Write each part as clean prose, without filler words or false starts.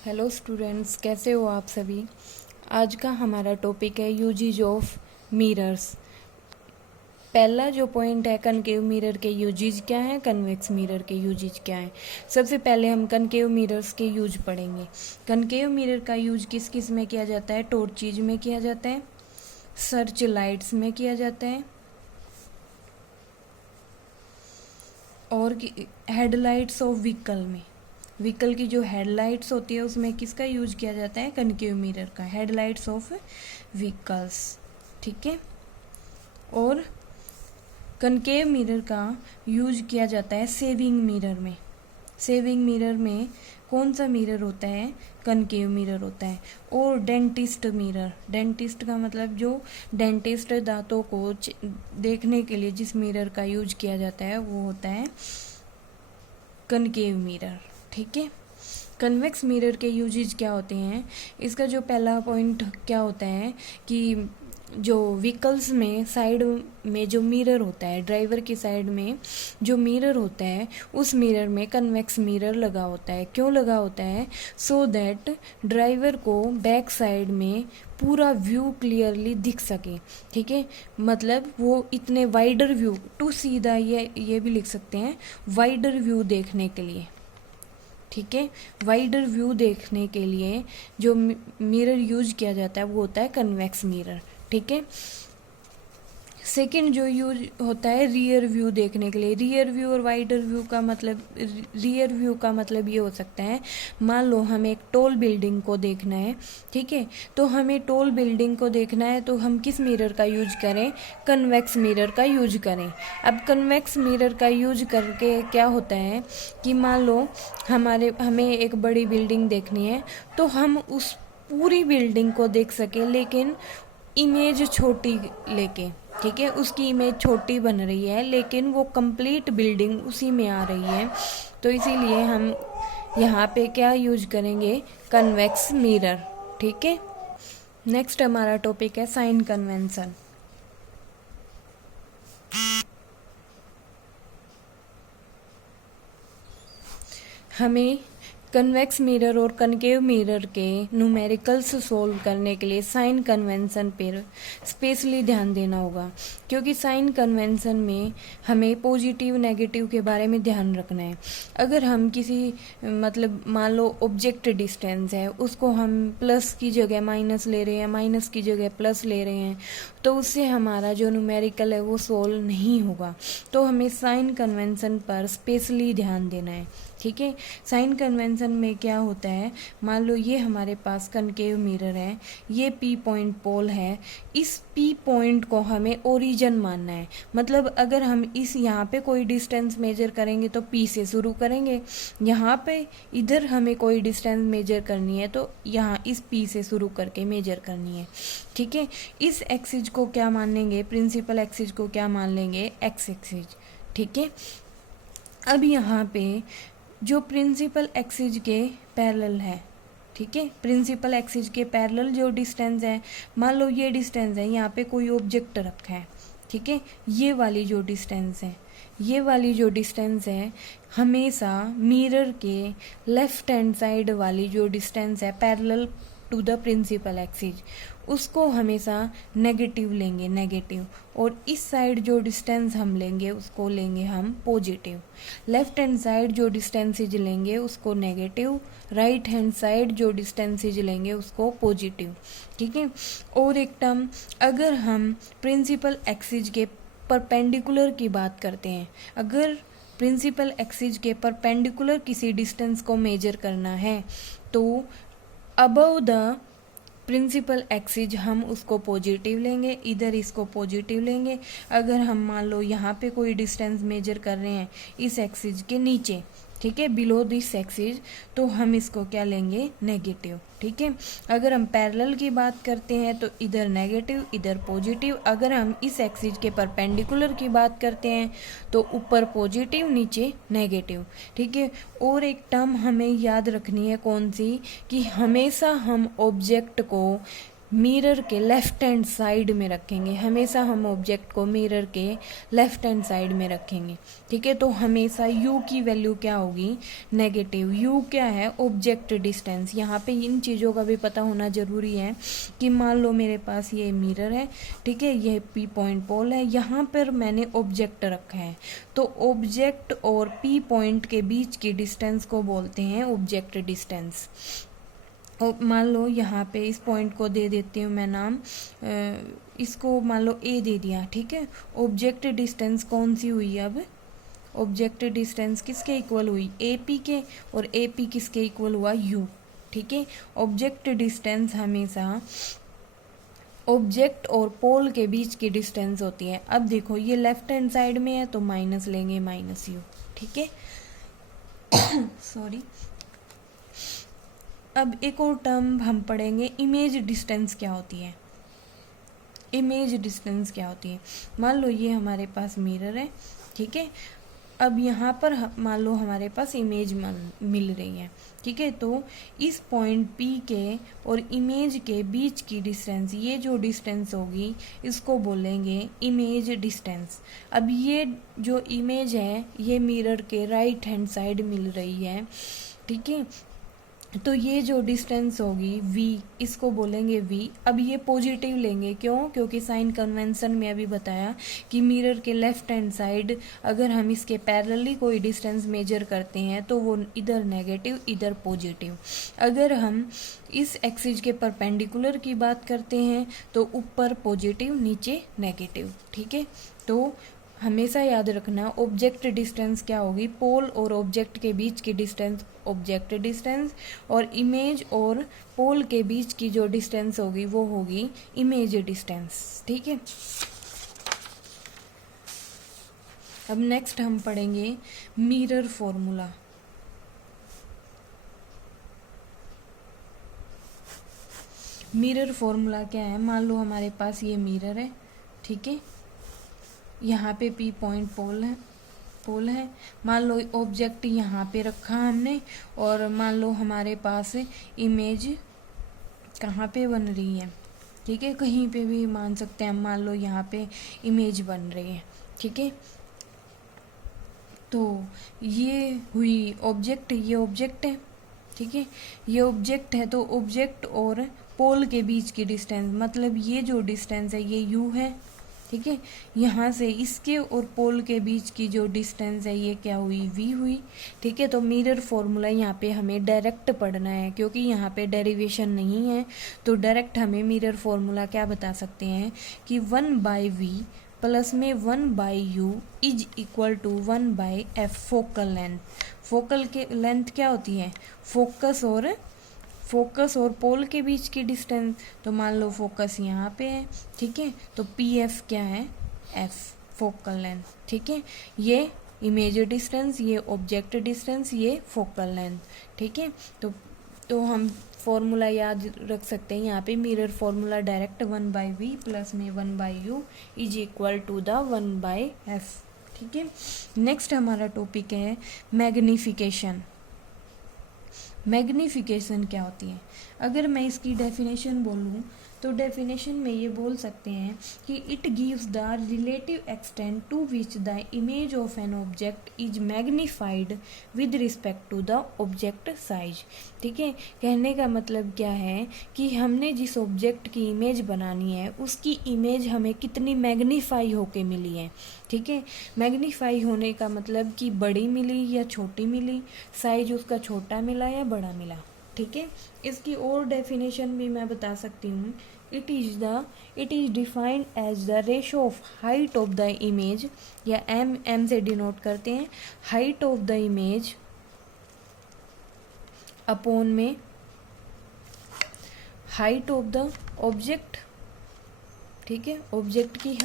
Hello students, कैसे हो आप सभी। आज का हमारा टॉपिक है यूजेज ऑफ मिरर्स। पहला जो पॉइंट है, कनकेव मिरर के यूजेज क्या हैं, कन्वेक्स मिरर के यूजेज क्या हैं। सबसे पहले हम कनकेव मिरर्स के यूज पढ़ेंगे। कनकेव मिरर का यूज किस किस में किया जाता है, टॉर्चेज में किया जाता है, सर्च लाइट्स में किया जाता है, और हेडलाइट्स ऑफ व्हीकल में। व्हीकल की जो हेडलाइट्स होती है उसमें किसका यूज किया जाता है, कनकेव मिरर का, हेडलाइट्स ऑफ व्हीकल्स। ठीक है। और कनकेव मिरर का यूज किया जाता है सेविंग मिरर में। सेविंग मिरर में कौन सा मिरर होता है, कनकेव मिरर होता है। और डेंटिस्ट मिरर, डेंटिस्ट का मतलब जो डेंटिस्ट दांतों को देखने के लिए जिस मिरर का यूज किया जाता है वो होता है कनकेव मिरर। ठीक है। कन्वेक्स मिरर के यूजेज क्या होते हैं, इसका जो पहला पॉइंट क्या होता है कि जो व्हीकल्स में साइड में जो मिरर होता है, ड्राइवर की साइड में जो मिरर होता है उस मिरर में कन्वेक्स मिरर लगा होता है। क्यों लगा होता है, सो दैट ड्राइवर को बैक साइड में पूरा व्यू क्लियरली दिख सके। ठीक है, मतलब वो इतने वाइडर व्यू टू सीधा ये भी लिख सकते हैं, वाइडर व्यू देखने के लिए। ठीक है, वाइडर व्यू देखने के लिए जो मिरर यूज किया जाता है वो होता है कन्वेक्स मिरर। ठीक है। सेकंड जो यूज होता है रियर व्यू देखने के लिए। रियर व्यू और वाइडर व्यू का मतलब, रियर व्यू का मतलब ये हो सकता है, मान लो हमें एक टॉल बिल्डिंग को देखना है। ठीक है, तो हमें टॉल बिल्डिंग को देखना है तो हम किस मिरर का यूज करें, कन्वेक्स मिरर का यूज करें। अब कन्वेक्स मिरर का यूज करके क्या होता है कि मान लो हमें एक बड़ी बिल्डिंग देखनी है तो हम उस पूरी बिल्डिंग को देख सके, लेकिन इमेज छोटी लेके। ठीक है, उसकी इमेज छोटी बन रही है लेकिन वो कंप्लीट बिल्डिंग उसी में आ रही है, तो इसीलिए हम यहाँ पे क्या यूज करेंगे, कन्वेक्स मिरर। ठीक है। नेक्स्ट हमारा टॉपिक है साइन कन्वेंशन। हमें कन्वेक्स मिरर और कनकेव मिरर के न्यूमेरिकल्स सोल्व करने के लिए साइन कन्वेंशन पर स्पेशली ध्यान देना होगा, क्योंकि साइन कन्वेंशन में हमें पॉजिटिव नेगेटिव के बारे में ध्यान रखना है। अगर हम किसी मतलब मान लो ऑब्जेक्ट डिस्टेंस है, उसको हम प्लस की जगह माइनस ले रहे हैं, माइनस की जगह प्लस ले रहे हैं, तो उससे हमारा जो न्यूमेरिकल है वो सोल्व नहीं होगा। तो हमें साइन कन्वेंशन पर स्पेशली ध्यान देना है। ठीक है, साइन कन्वेंशन में क्या होता है, मान लो ये हमारे पास कनकेव मिरर है, ये पी पॉइंट पोल है, इस पी पॉइंट को हमें ओरिजिन मानना है। मतलब अगर हम इस यहाँ पे कोई डिस्टेंस मेजर करेंगे तो पी से शुरू करेंगे, यहाँ पे इधर हमें कोई डिस्टेंस मेजर करनी है तो यहाँ इस पी से शुरू करके मेजर करनी है। ठीक है, इस एक्सिस को क्या मान लेंगे, प्रिंसिपल एक्सिस को क्या मान लेंगे, एक्स एक्सिस। ठीक है, अब यहाँ पे जो प्रिंसिपल एक्सिस के पैरेलल है, ठीक है, प्रिंसिपल एक्सिस के पैरेलल जो डिस्टेंस है, मान लो ये डिस्टेंस है, यहाँ पे कोई ऑब्जेक्ट रखा है। ठीक है, ये वाली जो डिस्टेंस है, ये वाली जो डिस्टेंस है, हमेशा मिरर के लेफ्ट हैंड साइड वाली जो डिस्टेंस है parallel to the principal axis, उसको हमेशा नेगेटिव लेंगे, नेगेटिव। और इस साइड जो डिस्टेंस हम लेंगे उसको लेंगे हम पॉजिटिव। लेफ्ट हैंड साइड जो डिस्टेंसेज लेंगे उसको नेगेटिव, राइट हैंड साइड जो डिस्टेंसेज लेंगे उसको पॉजिटिव। ठीक है, और एक टर्म, अगर हम प्रिंसिपल एक्सिस के परपेंडिकुलर की बात करते हैं, अगर प्रिंसिपल एक्सिस के परपेंडिकुलर किसी डिस्टेंस को मेजर करना है तो अबव द प्रिंसिपल एक्सिस हम उसको पॉजिटिव लेंगे, इधर इसको पॉजिटिव लेंगे। अगर हम मान लो यहाँ पे कोई डिस्टेंस मेजर कर रहे हैं इस एक्सिस के नीचे, ठीक है, बिलो दिस एक्सिस, तो हम इसको क्या लेंगे, नेगेटिव। ठीक है, अगर हम पैरेलल की बात करते हैं तो इधर नेगेटिव इधर पॉजिटिव। अगर हम इस एक्सिस के परपेंडिकुलर की बात करते हैं तो ऊपर पॉजिटिव नीचे नेगेटिव। ठीक है, और एक टर्म हमें याद रखनी है, कौन सी, कि हमेशा हम ऑब्जेक्ट को मिरर के लेफ्ट हैंड साइड में रखेंगे। हमेशा हम ऑब्जेक्ट को मिरर के लेफ्ट हैंड साइड में रखेंगे, ठीक है। तो हमेशा u की वैल्यू क्या होगी, नेगेटिव। u क्या है, ऑब्जेक्ट डिस्टेंस। यहाँ पे इन चीज़ों का भी पता होना जरूरी है कि मान लो मेरे पास ये मिरर है, ठीक है, ये p पॉइंट पोल है, यहाँ पर मैंने ऑब्जेक्ट रखा है, तो ऑब्जेक्ट और p पॉइंट के बीच की डिस्टेंस को बोलते हैं ऑब्जेक्ट डिस्टेंस। और मान लो यहाँ पे इस पॉइंट को दे देती हूँ मैं नाम, इसको मान लो a दे दिया, ठीक है। ऑब्जेक्ट डिस्टेंस कौन सी हुई अब, ऑब्जेक्ट डिस्टेंस किसके इक्वल हुई, AP के, और AP किसके इक्वल हुआ, u, ठीक है। ऑब्जेक्ट डिस्टेंस हमेशा ऑब्जेक्ट और पोल के बीच की डिस्टेंस होती है। अब देखो ये लेफ्ट हैंड साइड में है तो माइनस लेंगे, माइनस u, ठीक है। सॉरी। अब एक और टर्म हम पढ़ेंगे, इमेज डिस्टेंस क्या होती है। इमेज डिस्टेंस क्या होती है, मान लो ये हमारे पास मिरर है, ठीक है। अब यहाँ पर मान लो हमारे पास इमेज मिल रही है, ठीक है। तो इस पॉइंट P के और इमेज के बीच की डिस्टेंस, ये जो डिस्टेंस होगी इसको बोलेंगे इमेज डिस्टेंस। अब ये जो इमेज है ये मिरर के राइट हैंड साइड मिल रही है, ठीक है। तो ये जो डिस्टेंस होगी v, इसको बोलेंगे v। अब ये पॉजिटिव लेंगे, क्यों, क्योंकि साइन कन्वेंशन में अभी बताया कि मिरर के लेफ्ट हैंड साइड अगर हम इसके पैरेलली कोई डिस्टेंस मेजर करते हैं तो वो इधर नेगेटिव इधर पॉजिटिव। अगर हम इस एक्सिस के परपेंडिकुलर की बात करते हैं तो ऊपर पॉजिटिव नीचे नेगेटिव, ठीक है। तो हमेशा याद रखना ऑब्जेक्ट डिस्टेंस क्या होगी, पोल और ऑब्जेक्ट के बीच की डिस्टेंस ऑब्जेक्ट डिस्टेंस, और इमेज और पोल के बीच की जो डिस्टेंस होगी वो होगी इमेज डिस्टेंस, ठीक है। अब नेक्स्ट हम पढ़ेंगे मिरर फॉर्मूला। मिरर फॉर्मूला क्या है, मान लो हमारे पास ये मिरर है, ठीक है। यहाँ पे P पॉइंट पोल है। मान लो ऑब्जेक्ट यहाँ पे रखा हमने, और मान लो हमारे पास इमेज कहाँ पे बन रही है, ठीक है, कहीं पे भी मान सकते हैं। मान लो यहाँ पे इमेज बन रही है, ठीक है। तो ये हुई ऑब्जेक्ट, ये ऑब्जेक्ट है, ठीक है। ये ऑब्जेक्ट है, तो ऑब्जेक्ट और पोल के बीच की डिस्टेंस, मतलब ये जो डिस्टेंस है ये u है, ठीक है। यहाँ से इसके और पोल के बीच की जो डिस्टेंस है ये क्या हुई, v हुई, ठीक है। तो मिरर फॉर्मूला यहाँ पे हमें डायरेक्ट पढ़ना है, क्योंकि यहाँ पे डेरिवेशन नहीं है, तो डायरेक्ट हमें मिरर फॉर्मूला क्या बता सकते हैं कि 1/v प्लस में 1/u is equal to 1/f focal length. Focal के लेंथ क्या होती है, फोकस और पोल के बीच की डिस्टेंस। तो मान लो फोकस यहाँ पे है, ठीक है, तो PF क्या है, F फोकल लेंथ, ठीक है। ये इमेज डिस्टेंस, ये ऑब्जेक्ट डिस्टेंस, ये फोकल लेंथ, ठीक है। तो हम फॉर्मूला याद रख सकते हैं यहाँ पे, mirror formula direct 1/v plus में 1/u is equal to the 1/f, ठीक है। नेक्स्ट हमारा टॉपिक है मैग्निफिकेशन। मैग्निफिकेशन क्या होती है, अगर मैं इसकी डेफिनेशन बोलूँ तो डेफिनेशन में ये बोल सकते हैं कि it gives the relative extent to which the image of an object is magnified with respect to the object size, ठीक है। कहने का मतलब क्या है कि हमने जिस ऑब्जेक्ट की इमेज बनानी है उसकी इमेज हमें कितनी मैग्नीफाई होके मिली है, ठीक है। मैग्नीफाई होने का मतलब कि बड़ी मिली या छोटी मिली, साइज उसका छोटा मिला या बड़ा मिला, ठीक है। इसकी और डेफिनेशन भी मैं बता सकती हूँ, it is defined as the ratio of height of the image, या एम से डिनोट करते हैं, height of the image upon में हाइट ऑफ द ऑब्जेक्ट, ठीक है, ऑब्जेक्ट की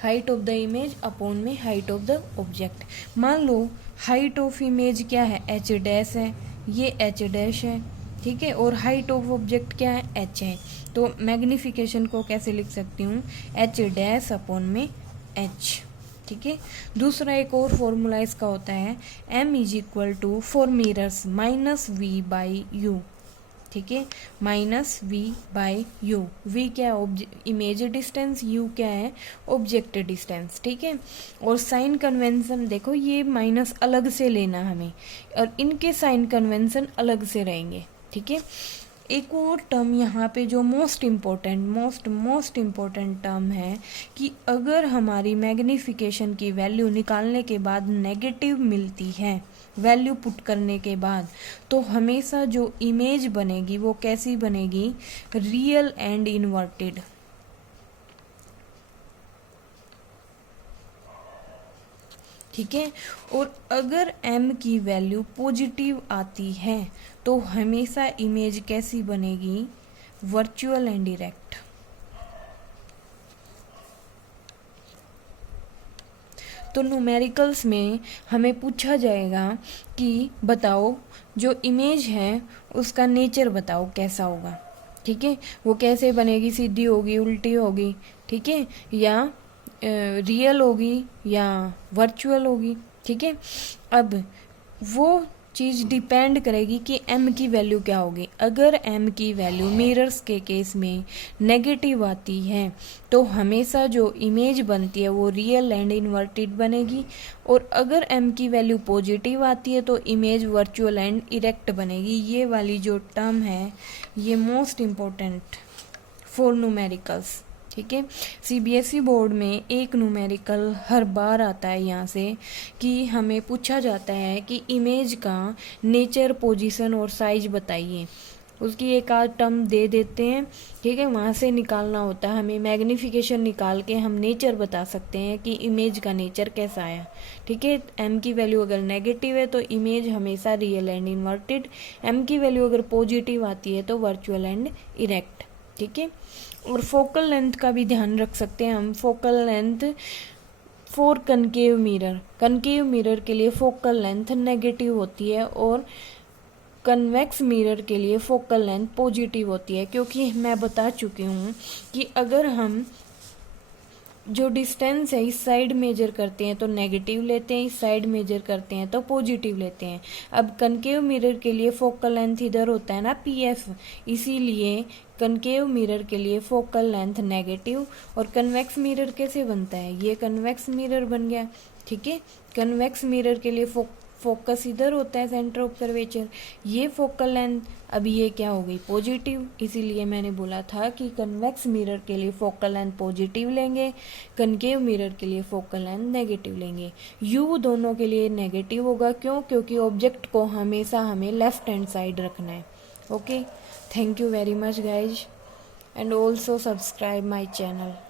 height of the image upon में हाइट ऑफ द ऑब्जेक्ट। मान लो हाइट ऑफ इमेज क्या है, h डैश है, ये h डैश है, ठीक है, और हाइट ऑफ ऑब्जेक्ट क्या है, h है। तो मैग्निफिकेशन को कैसे लिख सकती हूँ, h डैश अपॉन में h, ठीक है। दूसरा एक और फॉर्मूला इसका होता है m is equal to for mirrors -v/u, ठीक है, minus V by U. V क्या है, इमेज डिस्टेंस, यू क्या है, ऑब्जेक्ट डिस्टेंस, ठीक है। और साइन कन्वेंशन देखो, ये माइनस अलग से लेना हमें, और इनके साइन कन्वेंशन अलग से रहेंगे, ठीक है। एक और टर्म यहाँ पे जो मोस्ट इम्पोर्टेंट टर्म है कि अगर हमारी मैग्नीफिकेशन की वैल्यू निकालने के बाद नेगेटिव मिलती है, वैल्यू पुट करने के बाद, तो हमेशा जो इमेज बनेगी वो कैसी बनेगी, रियल एंड इन्वर्टेड, ठीक है। और अगर m की वैल्यू पॉजिटिव आती है तो हमेशा इमेज कैसी बनेगी, वर्चुअल एंड डायरेक्ट। तो न्यूमेरिकल्स में हमें पूछा जाएगा कि बताओ जो इमेज है उसका नेचर बताओ कैसा होगा, ठीक है। वो कैसे बनेगी, सीधी होगी, उल्टी होगी, ठीक है, या रियल होगी या वर्चुअल होगी, ठीक है। अब वो चीज़ डिपेंड करेगी कि m की वैल्यू क्या होगी। अगर m की वैल्यू मिरर्स के केस में नेगेटिव आती है तो हमेशा जो इमेज बनती है वो रियल एंड इन्वर्टेड बनेगी, और अगर m की वैल्यू पॉजिटिव आती है तो इमेज वर्चुअल एंड इरेक्ट बनेगी। ये वाली जो टर्म है ये मोस्ट इम्पोर्टेंट फॉर न्यूमेरिकल्स, ठीक है। सीबीएसई बोर्ड में एक न्यूमेरिकल हर बार आता है यहाँ से कि हमें पूछा जाता है कि इमेज का नेचर, पोजीशन और साइज बताइए। उसकी एक आध टर्म दे देते हैं, ठीक है, वहाँ से निकालना होता है हमें। मैग्नीफिकेशन निकाल के हम नेचर बता सकते हैं कि इमेज का नेचर कैसा आया, ठीक है। m की वैल्यू अगर नेगेटिव है तो इमेज हमेशा रियल एंड इन्वर्टेड, m की वैल्यू अगर पॉजिटिव आती है तो वर्चुअल एंड इरेक्ट, ठीक है। और फोकल लेंथ का भी ध्यान रख सकते हैं हम। Focal length for concave mirror के लिए फोकल लेंथ नेगेटिव होती है, और कन्वेक्स मिरर के लिए फोकल लेंथ पॉजिटिव होती है। क्योंकि मैं बता चुकी हूँ कि अगर हम जो डिस्टेंस है इस साइड मेजर करते हैं तो नेगेटिव लेते हैं, इस साइड मेजर करते हैं तो पॉजिटिव लेते हैं। अब कनकेव मिरर के लिए फोकल लेंथ इधर होता है ना PF, इसीलिए कनकेव मिरर के लिए फोकल लेंथ नेगेटिव। और कन्वेक्स मिरर कैसे बनता है, ये कन्वेक्स मिरर बन गया, ठीक है। कन्वेक्स मिरर के लिए फोकस इधर होता है, सेंटर ऑफ कर्वेचर, ये फोकल लेंथ, अब ये क्या हो गई, पॉजिटिव। इसीलिए मैंने बोला था कि कन्वेक्स मिरर के लिए फोकल लेंथ पॉजिटिव लेंगे, कनकेव मिरर के लिए फोकल लेंथ नेगेटिव लेंगे। यू दोनों के लिए नेगेटिव होगा, क्यों, क्योंकि ऑब्जेक्ट को हमेशा हमें लेफ्ट हैंड साइड रखना है। Okay, thank you very much guys, and also subscribe my channel.